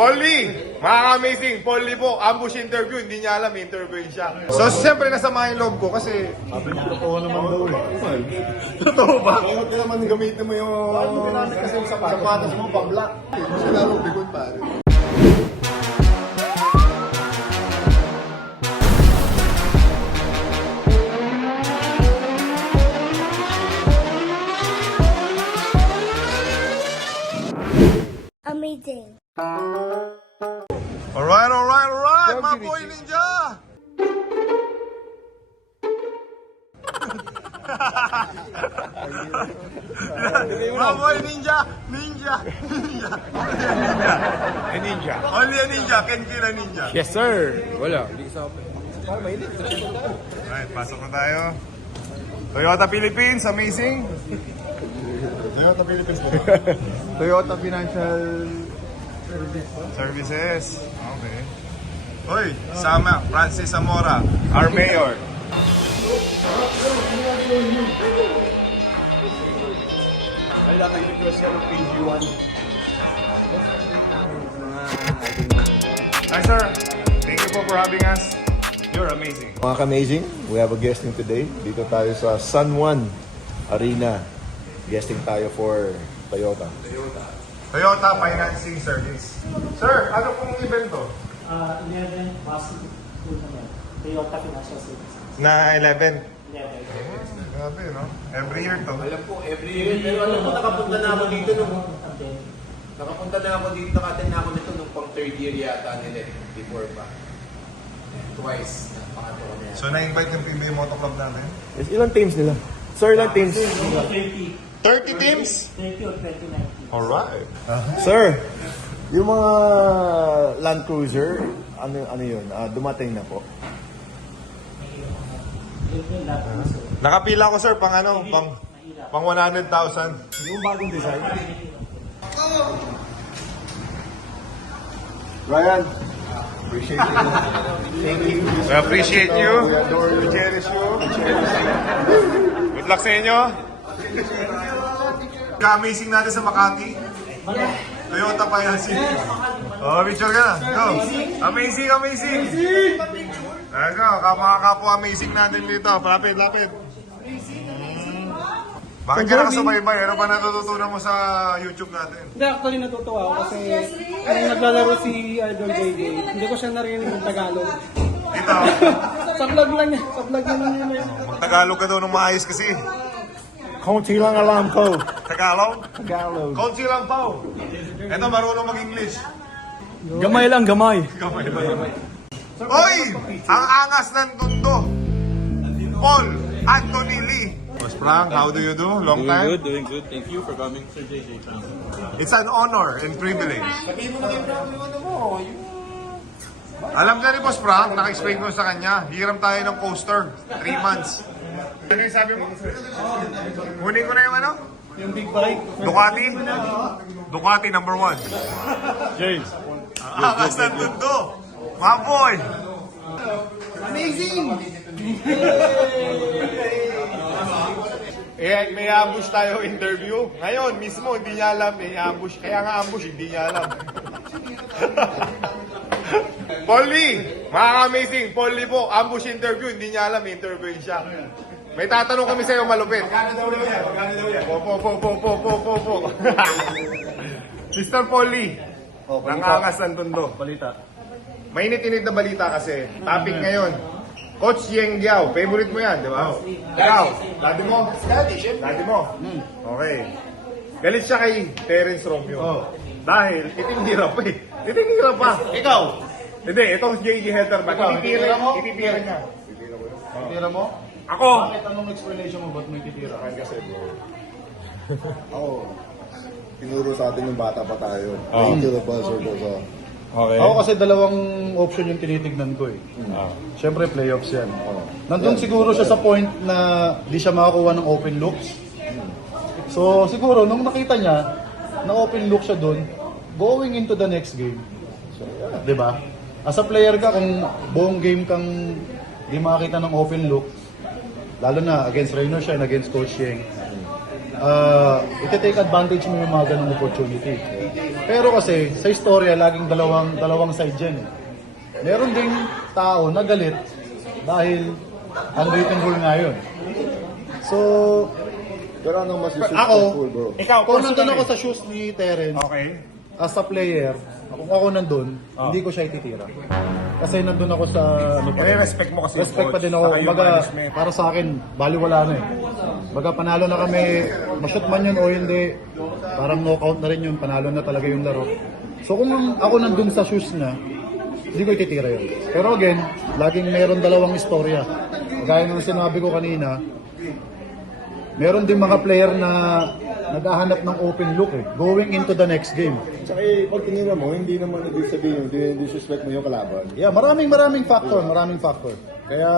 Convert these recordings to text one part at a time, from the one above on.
Polly! Amazing Polly po, ambush interview, hindi niya alam, interview siya. So, siyempre, nasama yung loob ko kasi... Sabi niya, totoo naman daw eh. Totoo ba? Kaya ka naman gamitin mo yung... Kasi yung sapatos mo, pang-black. Kasi lalo bigot pare. Amazing. Alright, my boy Ninja! My boy Ninja! Ninja! A ninja. Only a ninja can kill a ninja. Yes, sir. Wala. Hindi ka sa akin. Alright, pasok na tayo. Toyota Philippines, amazing. Toyota Philippines po. Toyota Financial Services. Okay. Hoy, sama Francis Zamora, our mayor. Ay, latang i-cross yan ng PG1. Hi sir, thank you po for having us. You're amazing. Mga ka-amazing, we have a guesting today. Dito tayo sa San Juan Arena. Guesting tayo for Toyota. Toyota Financing Service. Sir, ano pong event to? 11 Boston School naman. Toyota Financial Services. Na 11. 11. Grabe, no? Every year to. Alam ko, every year. Pero alam ko, nakapunta na ako dito nung... Nakapunta na ako dito, nakaten na ako nito nung pang third year yata nila. Before pa. Twice. Pangatlo ko na yan. So, na-invite yung PBA Moto Club namin? Yes, ilang teams nila? Sir, ilang teams? 20. 30 teams? 20 or 2019. Alright. Sir, yung mga Land Cruiser, ano yun? Dumating na po. Yung lahat so, Nakapila ko sir, pang ano? Pang 100,000. Yung bagong design. Ryan, appreciate you. Thank you. We appreciate you. We adore you. We cherish you. Good luck sa inyo. Ka-amazing natin sa Makati. Toyota Financing. Oh, picture ka na. Go. Amazing, amazing. Ayan ka, mga kapwa-amazing natin dito. Lapit. Bakit ka nakasubaybay? Ano ba natututunan mo sa YouTube natin? Hindi, actually natutuwa ako kasi nung naglalaro si Idol JJ, hindi ko siya narinig ng Tagalog. Dito, Sa vlog lang niya, sa vlog lang niya yun. Tagalog ka daw ng maayos kasi. Konti lang alam ko. Tagalog? Tagalog. Konsi lang po. Ito, marunong mag-English. Gamay lang, gamay. Oy! Ang angas ng tundo. Paul Anthony Lee. Boss Frank, how do you do? Long time? Doing good. Thank you for coming, Sir JJ. It's an honor and privilege. Sabihin mo na yung bravo yung ano mo. Alam ka ni Boss Frank, naka-explain ko sa kanya, hiram tayo ng coaster, 3 months. Ano yung sabi mo? Kunin ko na yung ano? Yung big bike. Ducati? Ducati number 1. James. Ang angas ng tundo. My boy! Eh, may ambush tayo interview. Ngayon, mismo, hindi niya alam, may ambush. Kaya nga ambush, hindi niya alam. Polly! Amazing Polly po, ambush interview, hindi niya alam, interview siya. May tatanong kami sa'yo malupit. Magkano daw yan? Po. Mr. Polly, nangangas ng tundo. Balita. Mainit-init na balita kasi. Topic ngayon. Coach Yeng Giao, favorite mo yan, di ba? Ikaw, dati mo? Dati mo? Okay. Galit siya kay Terence Romeo. Dahil, itinira pa eh. Itinira pa. Ikaw, Hindi, itong JJ Helterman. Ititira niya. tira mo? Ako! Bakit anong explanation mo ba't may titira? Kasi bro. Ako, tinuro sa atin yung bata pa tayo. Angel of Buzzer ko sa... Okay. Ako kasi dalawang option yung tinitignan ko eh. Siyempre playoffs yan. Nandun siguro siya sa point na di siya makakuha ng open looks. So siguro nung nakita niya na open look siya dun, going into the next game. So, yeah, 'di ba? As a player ka, kung buong game kang di makakita ng open look, lalo na against Reyno siya and against Coach Yeng, iti-take advantage mo yung mga ganong opportunity. Pero kasi, sa istorya, laging dalawang side yan. Meron ding tao na galit dahil unwritten rule nga yun. So, Pero anong mas ako, disrespectful, bro? Ikaw, kung nandun personally. ako sa shoes ni Terence, Okay. as a player, kung ako nandun, hindi ko siya ititira. Kasi nandun ako sa, ano pa May rin. respect mo kasi yung Respect pa coach, din ako. saka yung Kumbaga, management. para sa akin, baliwala na eh. Baga panalo na kami, ma-shoot man yun o hindi, parang knockout na rin yun, panalo na talaga yung laro. So kung ako nandun sa shoes na, hindi ko ititira yun. Pero again, laging meron dalawang istorya. Gaya ng sinabi ko kanina, meron din mga player na naghahanap ng open look eh, going into the next game. Tsaka pag tinira mo, hindi naman ibig sabihin, hindi disrespect mo yung kalaban. Yeah, maraming factor. Kaya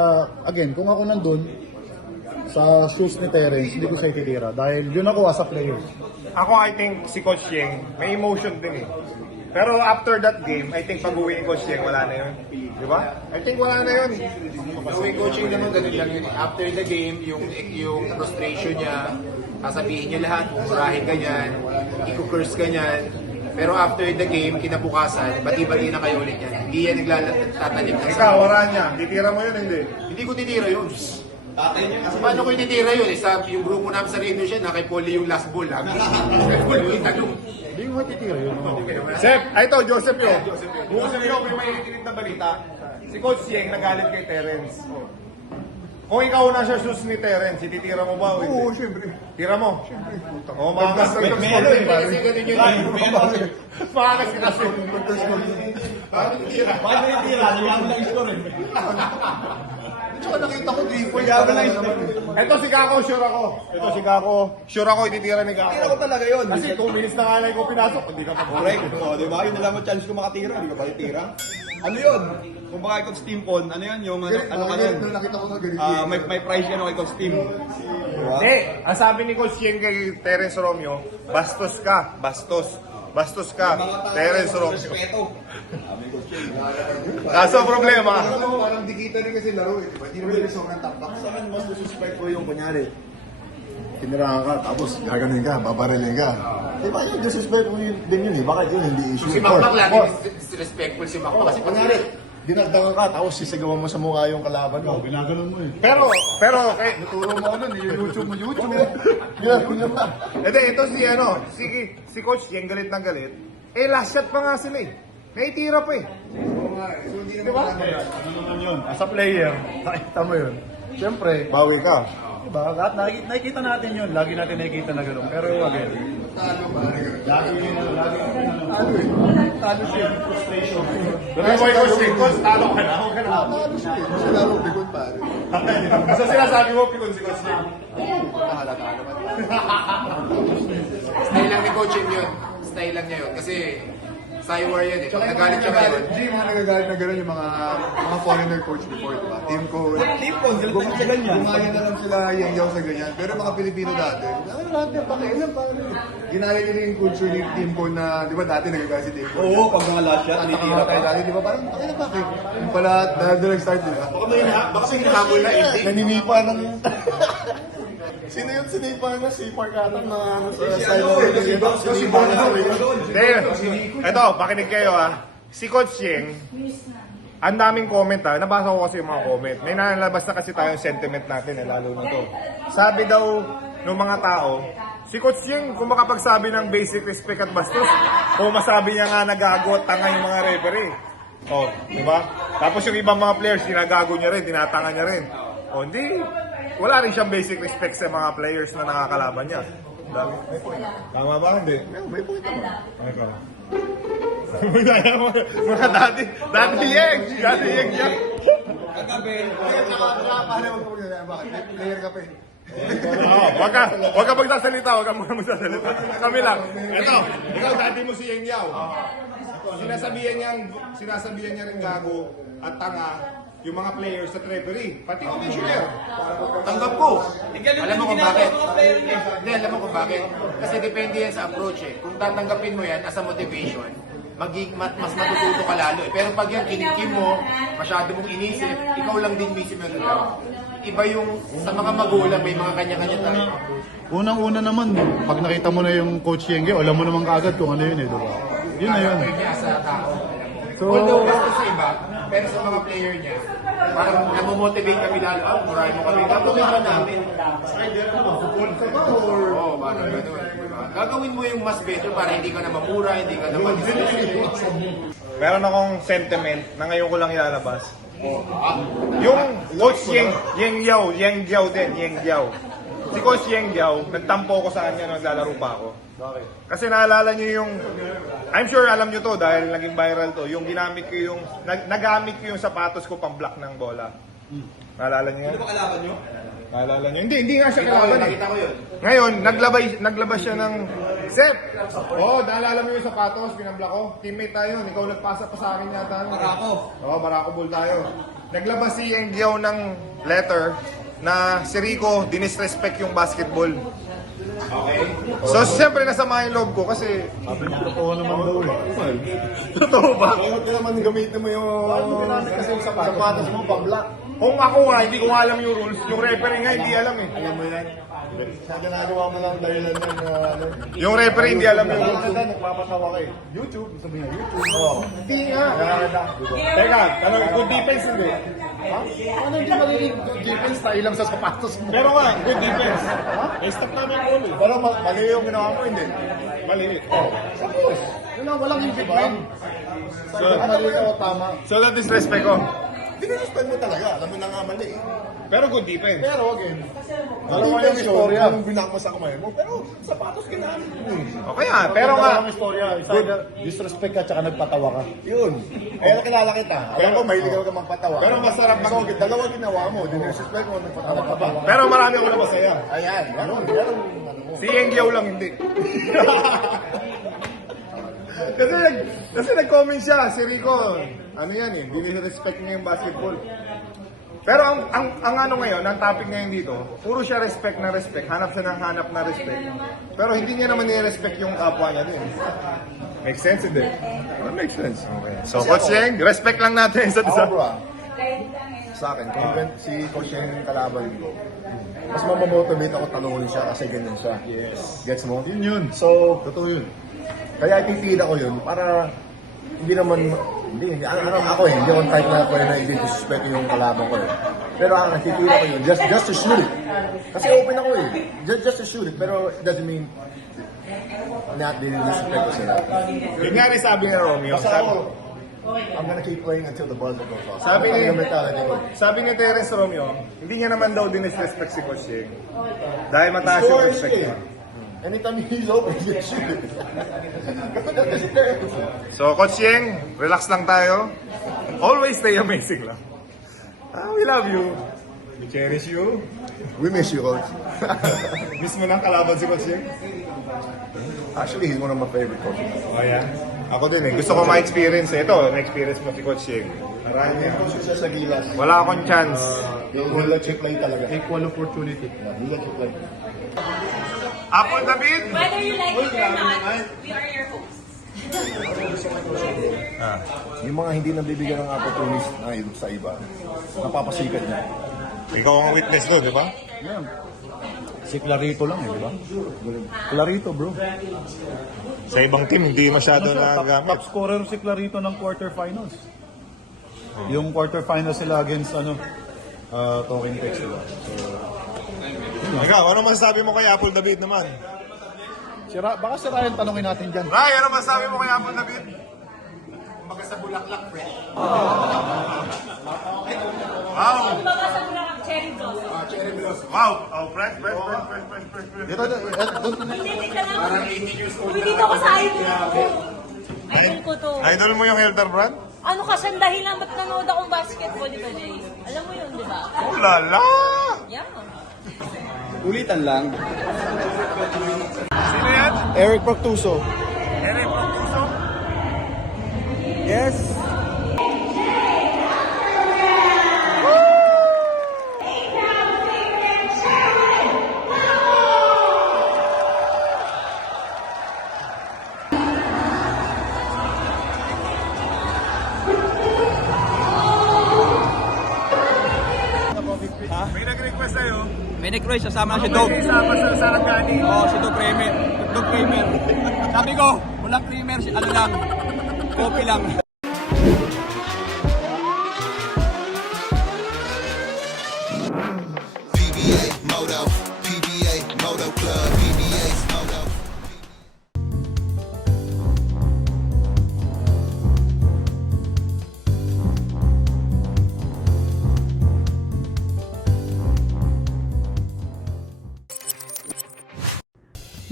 again, kung ako nandun sa shoes ni Terence, hindi ko siya ititira dahil yun ako as a player. Ako, I think si Coach Yeng, may emotion din eh. Pero after that game, I think pag-uwi ni Coach Yeng, wala na yun. Di ba? I think wala na yun. Gawing coaching naman, ganun lang yun. After the game, yung frustration niya, sasabihin niya lahat, murahin ka niyan, i-curse ka niyan. Pero after the game, kinabukasan, bati-bati na kayo ulit yan. Hindi yan nagtatanim ng Ikaw, wala niya. Titira mo yun, hindi. Hindi ko titira yun. Paano ko ititira yun? Yung grupo namin sa radio siya, na kay Polly yung last ball. Kay Polly yung itanong. Hindi ko matitira yun. Sep, ay ito, Joseph yun. Joseph yun, may makikinig na balita. Si Coach Yeng nagalit kay Terence. Kung ikaw na siya shoes ni Terence, ititira mo ba o hindi? Oo, syempre. Tira mo? Syempre. Oo, makakas ka yung sport eh. Kasi ganun yun. Makakas ka kasi. Paano itira? Nagano lang score eh. Tsaka nakita ko 3 points. Ito si Kako, sure ako. Sure ako, ititira ni Kako. Tira ko talaga yun. Kasi 2 minutes na nga lang ko pinasok, hindi ka pa Correct. O, di ba? Yun na lang ang chance ko makatira. Hindi ka pa titira. Ano yun? Kung baka kay Coach Team Pon, ano yun? Yung ano ka nun? Nakita ko na ganito. May prize yan kay Coach Team. Diba? Hindi, ang sabi ni Coach Yeng kay Terence Romeo, bastos ka, bastos ka, Terence Romeo. Respeto. Kaso ang problema, Alam mo, parang dikita rin kasi laro eh. Diba? Hindi naman yung sobrang tapak. Sa akin, mas disrespect ko yung kunyari. Tinirahan ka, tapos gaganin ka, babarilin ka. Diba yung disrespect mo yun din yun eh. Bakit yun hindi issue? Si Makmak lagi disrespectful si Makmak. Kasi Kunyari, dinagdagan ka, tapos sisigawan mo sa mukha yung kalaban mo. Ginaganon mo eh. pero, kay, Turo mo ako nun, YouTube mo, YouTube. Yeah, naman. hindi, ito si Coach Yeng galit na galit, eh last shot pa nga sila eh. Naitira pa eh. Diba? Ano naman yun? As a player, nakita mo yun. Siyempre, Bawi ka. diba? Lahat nakikita natin yun. Lagi natin nakikita na gano'n. Pero again, talo siya. Frustration. Pero mo yung Coach Yeng, Coach, talo ka na. Okay na. Talo siya eh. Kasi laro, bigot pare. So sinasabi mo, pikon si Coach Yeng. style lang ni coaching yun. Style lang niya yun. Kasi Cywar yan eh. Pag nagalit siya ngayon, G, mga nagagalit na gano'n yung mga foreigner coach before, diba? Team coach. Team Pon, sila talaga sa ganyan. Gumaya na lang sila yang sa ganyan. Pero mga Pilipino dati, ano lahat yung pakialam pare. Ginaya nila yung culture ni Team Con na, di ba dati nagagalit si Team Con? Oo, pag mga last shot, Titira tinitira tayo pa. dati, di ba? Parang, pakailan bakit? Yung pala, dahil doon nag-start, di ba? baka may hinahabol na ending. Naninipa ng... Sino yung sinipa na si Park Atang na ano sa side of the sinipa na sa Hindi, eto, pakinig kayo ah. Si Coach Yeng, ang daming comment ah. Nabasa ko kasi yung mga comment. May nalabas na kasi tayong sentiment natin eh, lalo na to. Sabi daw ng mga tao, si Coach Yeng, kung makapagsabi ng basic respect at bastos, kung masabi niya nga nagago at tanga yung mga referee. Oh, di ba? Tapos yung ibang mga players, dinagago niya rin, tinatanga niya rin. Oh, hindi. Wala rin siyang basic respect sa mga players na nakakalaban niya. Dami. Tama ba? Hindi. May point naman. Mga dati Yeng yan. Kagabi, Bakit? Player ka pa eh. Wag ka magsasalita, wag ka muna magsasalita. Kami lang. Ito, ikaw dati mo si Yeng Yao. Sinasabihan niya rin gago at tanga yung mga players sa referee, pati commissioner. Tanggap ko. Alam mo kung bakit? Hindi, alam mo kung bakit? Kasi depende yan sa approach eh. Kung tatanggapin mo yan as a motivation, mas matututo ka lalo eh. Pero pag yan kinikim mo, masyado mong inisip, ikaw lang din mismo yung naglaw. Iba yung sa mga magulang, may mga kanya-kanya tayo. Unang-una naman, pag nakita mo na yung Coach Yeng, alam mo naman kaagad kung ano yun eh, diba? Yun na yun. character niya sa tao. So- Although gusto sa iba, pero sa mga player niya, parang namomotivate kami lalo. Murahin mo kami. Gagawin ba namin? Oo, parang gano'n. Diba? Gagawin mo yung mas better para hindi ka na mamura, hindi ka na ma-disrespect. Meron akong sentiment na ngayon ko lang ilalabas. Yung Coach Yeng Giao din. Si Coach Yeng Giao, nagtampo ko sa kanya nung naglalaro pa ako. Kasi naalala niyo yung, I'm sure alam niyo to dahil naging viral to, yung ginamit ko yung, nagamit ko yung sapatos ko pang block ng bola. Naalala niyo yan? Ano ba kalaban nyo? Naalala niyo? Hindi nga siya kalaban eh. Nakita ko yun. Ngayon, naglabas siya ng Sep! Naalala mo yung sapatos, pinabla ko. Teammate tayo, ikaw nagpasa pa sa akin yata. Barako. Barako Bull tayo. Naglabas si Yeng Giao ng letter na si Rico dinisrespect yung basketball. Okay. So, siyempre nasama yung loob ko kasi... Sabi niya, totoo naman daw eh. Totoo ba? Kaya ka naman gamitin mo yung kasi yung sapatos mo, pang-black. Kung ako nga, hindi ko nga alam yung rules. Yung referee nga, hindi alam eh. Alam mo yan. Sa ginagawa mo lang dahilan yan na ano. Yung referee, hindi alam yung rules. Nagpapatawa ka eh. YouTube, sabi nga YouTube. Oo. Hindi nga. Teka, good defense hindi. Ano hindi marinig defense tayo lang sa sapatos mo? Pero nga, good defense. Stop namin yung goal eh. Pero mali yung ginawa mo, hindi. Mali. Suppose. Yun lang, walang ibig man. Mali o tama. So, that disrespect ko. Dinirespect mo talaga. Alam mo na nga mali. Pero good defense. Pero again, Alam mo yung defense istorya. yun, yung binak mo sa kamay mo. Pero sapatos ginamit mo eh. Okay nga, pero nga, Ang istorya, isa disrespect ka tsaka nagpatawa ka. Yun. Kaya nakilala kita. Alam ko, mahilig ka magpatawa. Pero masarap So, dalawa ginawa mo. Dinirespect mo, nagpatawa ka ba? pero marami ako napasaya. Ayan. Ganun. Ganun. Ano mo. Si Yeng Giao lang hindi. kasi nag-comment siya, si Rico, ano yan eh, respect niya yung basketball. Pero ang ano ngayon, ang topic ngayon dito, puro siya respect na respect, hanap siya ng hanap na respect. Pero hindi niya naman nire-respect yung kapwa niya din. Make sense, hindi? Makes sense. Okay. So, Coach Yeng, respect lang natin sa Ako isa. bro, sa akin, kung si Coach yung kalaban ko, mas mamamotivate ako tanungin siya kasi ganyan siya. Yes. Gets mo? Yun. So, Totoo yun. kaya ipipila ko yun para hindi naman, ako hindi ako type na ako na i-disrespect yung kalaban ko eh. Pero ang nakikita ko yun, just to shoot it. Kasi open ako eh. Just to shoot it, pero it doesn't mean not disrespect ko sila. Yun nga rin sabi ni Romeo. Basta ako, I'm gonna keep playing until the buzzer goes off. Sabi ni- yung mentality ko. Sabi ni Terence Romeo, hindi niya naman daw dinisrespect si Coach Yeng. Dahil mataas yung Score respect siya niya. eh. Anytime he's open, he can shoot it. Kasi Terence. So, Coach Yeng, relax lang tayo. Always stay amazing lang. We love you. We cherish you. We miss you, Coach. Miss mo ng kalaban si Coach Yeng? Actually, he's one of my favorite coaches. Oh, yeah. Ako din eh. Gusto ko ma-experience eh. Ito, na-experience mo si Coach Yeng. Marami yan. Coach siya sa Gilas. Wala akong chance. He'll let you play talaga. Equal opportunity. Yeah, he'll let you play. Apple David! Whether you like it or not, we are your hosts. Yung mga hindi nabibigyan ng opportunities na sa iba, napapasikat niya. Ikaw ang witness doon, di ba? Yan. Si Clarito lang eh, di ba? Clarito, bro. Sa ibang team, hindi masyado Ano siya, top nagagamit. scorer si Clarito ng quarterfinals. Yung quarterfinals sila against Talking Tex, diba? Ikaw, ano masasabi mo kay Apple David naman? Baka si Ryan tanongin natin dyan. Ray, ano masasabi mo kay Apple David? Kumbaga sa bulaklak, pre. Wow! Ano ba sa Bulacan? Cherry blossom. Cherry blossom. Wow! Oh, fresh. Dito, Hindi, tignan lang. Parang 18 years old. Uy, dito ko sa idol ko. Idol ko to. Idol mo yung Helter Brand? Ano ka siyang dahilan ba't nanood akong basketball, di ba, Jay? Alam mo yun, di ba? Oh, lala! Yeah. Ulitan lang. Sino yan? Eric Proctuso. Eric Proctuso? Yes. May nag-request sa'yo. May nag-race, sasama Ano ba yung isama sa Sarangani? Oh, si Dog Kramer. Dog Kramer. Sabi ko, Walang creamer, ano lang, coffee lang. PBA Moto, PBA Moto Club, PBA's Moto.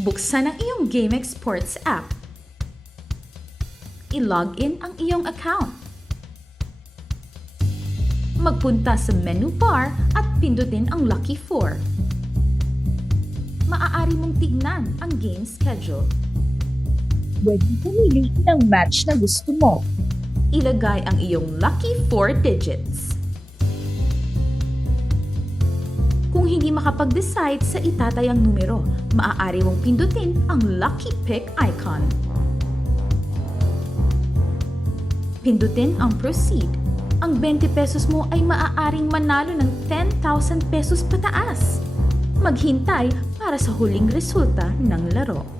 Buksan ang iyong GameX Sports app. I-log in ang iyong account. Magpunta sa menu bar at pindutin ang Lucky 4. Maaari mong tignan ang game schedule. Pwede pumili ng match na gusto mo. Ilagay ang iyong Lucky 4 digits. Kung hindi makapag-decide sa itatayang numero, maaari mong pindutin ang Lucky Pick icon. Pindutin ang Proceed. Ang 20 pesos mo ay maaaring manalo ng 10,000 pesos pataas. Maghintay para sa huling resulta ng laro.